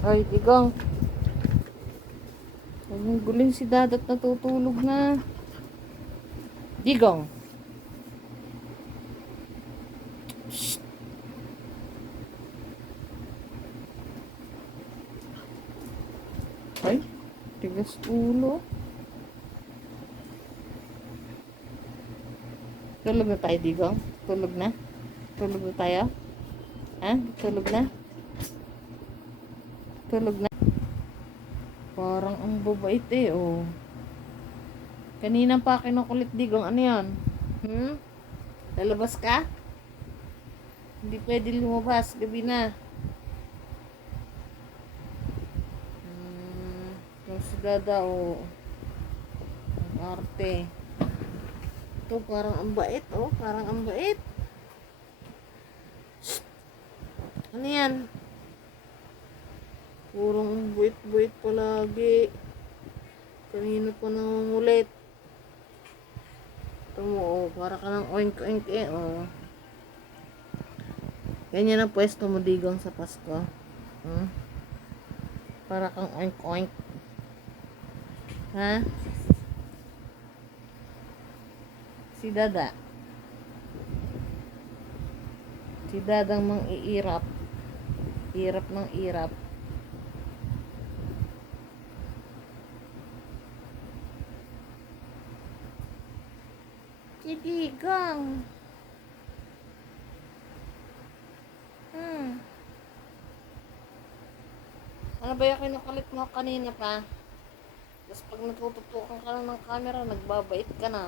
Ay, digang. Ang guling si dadat natutulog na. Digang. Shh. Ay, tigas ulo. Tulog na tayo, Digong? Tulog na? Tulog na tayo? Ha? Tulog na? Tulog na? Parang ang babait eh, oh. Kanina pa kinukulit, Digong. Ano yan? Hmm? Lalabas ka? Hindi pwede lumabas. Gabi na. Hmm. Si Dada, oh. Ang arte. Ito, parang ang bait, oh. Parang ang bait. Shh. Ano yan? Purong buit-buit palagi. Kanina pa nangungulit. Ito mo, oh. Para ka ng oink-oink eh, oh. Ganyan ang pwesto mo digong sa Pasko. Hmm? Para kang oink-oink. Ha? Si Dada. Si Dadang mang iirap. Irap ng irap. Si Digang. Hmm. Ano ba yung kinukulit mo kanina pa? Tapos pag natututukan ka na ng camera, nagbabait ka na.